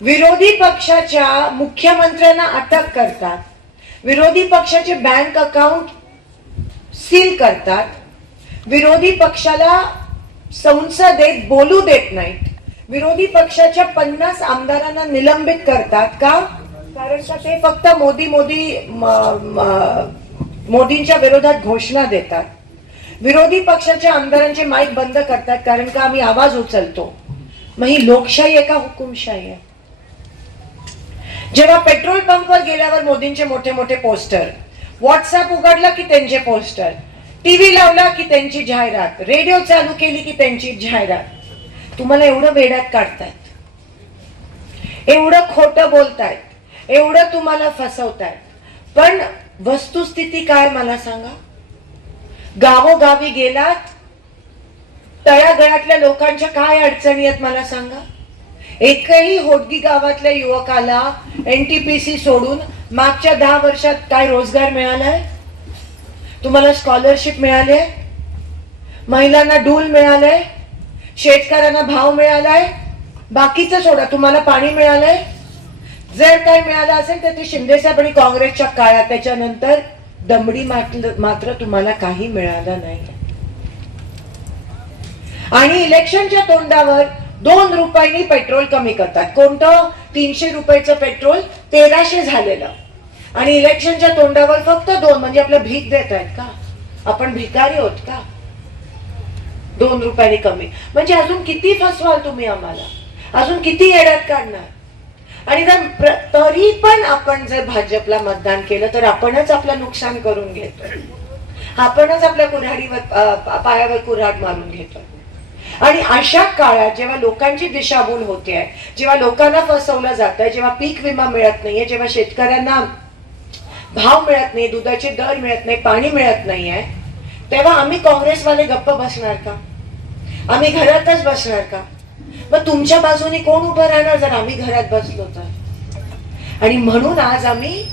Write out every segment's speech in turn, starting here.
विरोधी पक्षाच्या मुख्यमंत्र्यांना अटक करतात, विरोधी पक्षाचे बँक अकाउंट सील करतात, विरोधी पक्षाला संसदेत बोलू देत नाहीत, विरोधी पक्षाच्या 50 आमदारांना निलंबित करतात. का? कारण का ते फक्त मोदींच्या विरोधात घोषणा देतात. विरोधी पक्षाच्या आमदारांचे माईक बंद करतात कारण का आम्ही आवाज उचलतो. मग ही लोकशाही आहे का हुकुमशाही आहे? जेव्हा पेट्रोल पंपवर गेल्यावर मोदींचे मोठे मोठे पोस्टर, व्हॉट्सअप उघडला की त्यांचे पोस्टर, टीव्ही लावला की त्यांची जाहिरात, रेडिओ चालू केली की त्यांची जाहिरात. तुम्हाला एवढं वेड्यात काढतायत, एवढं खोटं बोलतायत, एवढं तुम्हाला फसवतायत, पण वस्तुस्थिती काय मला सांगा? गावोगावी गेलात, तळागाळातल्या लोकांच्या काय अडचणी आहेत मला सांगा? एकही होडगी गावातल्या युवकाला एनटीपीसी सोडून मागच्या 10 वर्षात काय रोजगार मिळालाय? तुम्हाला स्कॉलरशिप मिळाले? महिलांना डूल मिळालंय? शेतकऱ्यांना भाव मिळालाय? बाकीचं सोडा, तुम्हाला पाणी मिळालंय? जर काय मिळालं असेल तर ते शिंदेसाहेब आणि काँग्रेसच्या काळात, त्याच्यानंतर दमडी मात्र तुम्हाला काही मिळालं नाही. आणि इलेक्शनच्या तोंडावर 2 रुपयांनी पेट्रोल कमी करतात. कोणतं? 300 रुपयाचं पेट्रोल 1300 झालेलं, आणि इलेक्शनच्या तोंडावर फक्त 2, म्हणजे आपलं भीक देत आहेत का? आपण भिकारी आहोत का? 2 रुपयांनी कमी म्हणजे अजून किती फसवाल तुम्ही आम्हाला? अजून किती येड्यात काढणार? आणि जर तरी पण आपण जर भाजपला मतदान केलं तर आपणच आपलं नुकसान करून घेतो, आपणच आपल्या कुऱ्हाडीवर पायावर कुऱ्हाड मारून घेतो. आणि अशा काळात जेव्हा लोकांची दिशाभूल होते आहे, जेव्हा लोकांना फसवलं जात आहे, जेव्हा पीक विमा मिळत नाहीये, जेव्हा शेतकऱ्यांना भाव मिळत नाही, दुधाचे दर मिळत नाही, पाणी मिळत नाहीये, तेव्हा आम्ही काँग्रेसवाले गप्प बसणार का? आम्ही घरातच बसणार का? मग तुमच्या बाजूने कोण उभं राहणार जर आम्ही घरात बसलो तर? आणि म्हणून आज आम्ही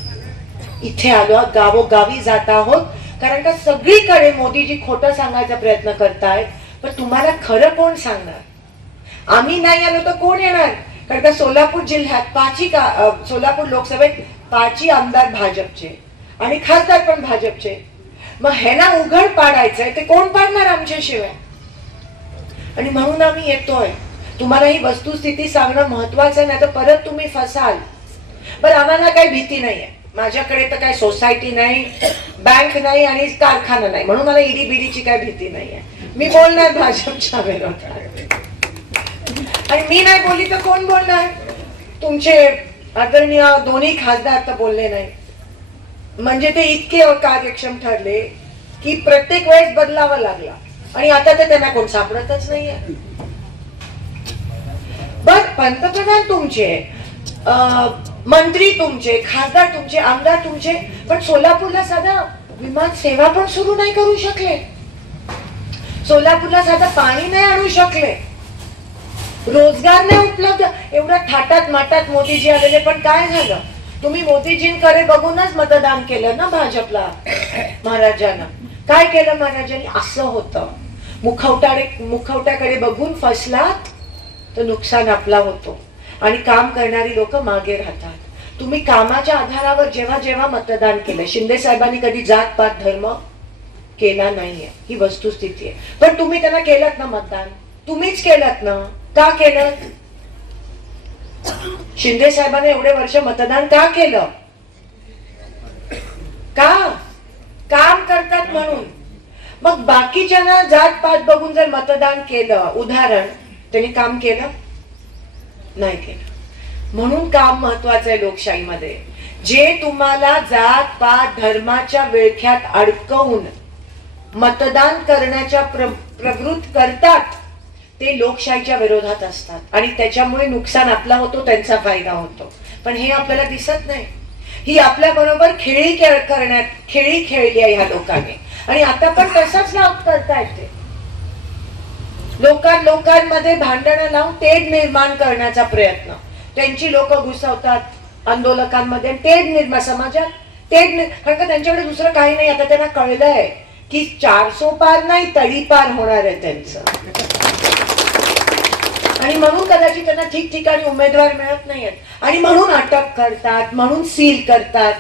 इथे आलो, गावोगावी जात आहोत, कारण का सगळीकडे मोदीजी खोटं सांगायचा प्रयत्न करतायत, पण तुम्हाला खरं कोण सांगणार? आम्ही नाही आलो तर कोण येणार? कारण का सोलापूर जिल्ह्यात सोलापूर लोकसभेत 5 आमदार भाजपचे आणि खासदार पण भाजपचे. मग ह्यांना उघड पाडायचंय, ते कोण पाडणार आमच्याशिवाय? आणि म्हणून आम्ही येतोय. तुम्हाला ही वस्तुस्थिती सांगणं महत्वाचं, नाही तर परत तुम्ही फसाल. पण आम्हाला काही भीती नाहीये. माझ्याकडे तर काही सोसायटी नाही, बँक नाही आणि कारखाना नाही, म्हणून मला ईडी बीडीची काही भीती नाहीये. मी बोलणार भाजपच्या विरोधात, आणि मी नाही बोलली तर कोण बोलणार? तुमचे आदरणीय दोन्ही खासदार तर बोलले नाही, म्हणजे ते इतके कार्यक्षम ठरले की प्रत्येक वेळेस बदलावा लागला, आणि आता तर त्यांना कोण सापडतच नाहीये. बर, पंतप्रधान तुमचे, मंत्री तुमचे, खासदार तुमचे, आमदार तुमचे, पण सोलापूरला साधा विमान सेवा पण सुरू नाही करू शकले, सोलापूरला साधा पाणी नाही आणू शकले, रोजगार नाही उपलब्ध. एवढ्या थाटात माटात मोदीजी आलेले, पण काय झालं? तुम्ही मोदीजींकडे बघूनच मतदान केलं ना भाजपला. महाराजांना काय केलं? महाराजांनी असं होतं, मुखवट्याकडे बघून फसलात तर नुकसान आपला होतो, आणि काम करणारी लोक मागे राहतात. तुम्ही कामाच्या आधारावर जेव्हा जेव्हा मतदान केलं, शिंदे साहेबांनी कधी जात पात धर्म केला नाहीये, ही वस्तुस्थिती आहे. पण तुम्ही त्यांना केलं ना मतदान? तुम्हीच केलं ना? का केलं? शिंदे साहेबांनी एवढे वर्ष मतदान का केलं? का? काम करतात म्हणून. मग बाकीच्यांना जात पात बघून जर मतदान केलं, उदाहरण, त्यांनी काम केलं नाही केलं. म्हणून काम महत्वाचं आहे लोकशाहीमध्ये. जे तुम्हाला जात पात धर्माच्या विळख्यात अडकवून मतदान करण्याच्या प्रवृत्त करतात, ते लोकशाहीच्या विरोधात असतात, आणि त्याच्यामुळे नुकसान आपला होतो, त्यांचा फायदा होतो. पण हे आपल्याला दिसत नाही. ही आपल्या बरोबर खेळी खेळली आहे ह्या लोकांनी, आणि आता पण तसंच करतायत ते. लोकांमध्ये भांडणं लावून तेढ निर्माण करण्याचा प्रयत्न त्यांची लोक घुसवतात आंदोलकांमध्ये, तेढ निर्माण समाजात, कारण का त्यांच्याकडे दुसरं काही नाही. आता त्यांना कळलंय की 400 पार नाही, तळी पार होणार आहे त्यांचं. आणि म्हणून कदाचित त्यांना ठिकठिकाणी उमेदवार मिळत नाहीयेत आणि म्हणून अटक करतात, म्हणून सील करतात.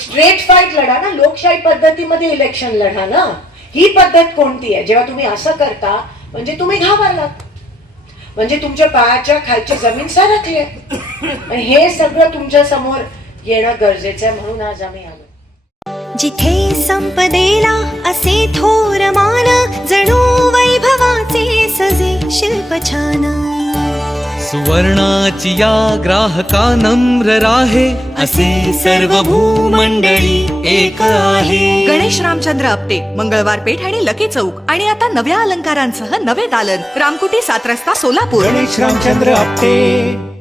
स्ट्रेट फाईट लढा ना, लोकशाही पद्धतीमध्ये इलेक्शन लढा ना. ही पद्धत कोणती आहे? जेव्हा तुम्ही असं करता म्हणजे तुम्ही घाबरलात, म्हणजे तुमच्या पायाच्या खालची जमीन सरकली. हे सगळं तुमच्या समोर येणं गरजेचं आहे, म्हणून आज आम्ही आलो. जिथे संपदेला असे थोर मान, जणू वैभवाचे सजे शिल्प छान. सुवर्णाची या ग्राहका नम्र राहे, असे सर्व भूमंडळी एक आहे. गणेश रामचंद्र आपटे, मंगळवार पेठ आणि लकी चौक. आणि आता नव्या अलंकारांसह नवे दालन, रामकुटी 7 रस्ता सोलापूर. गणेश रामचंद्र आपटे.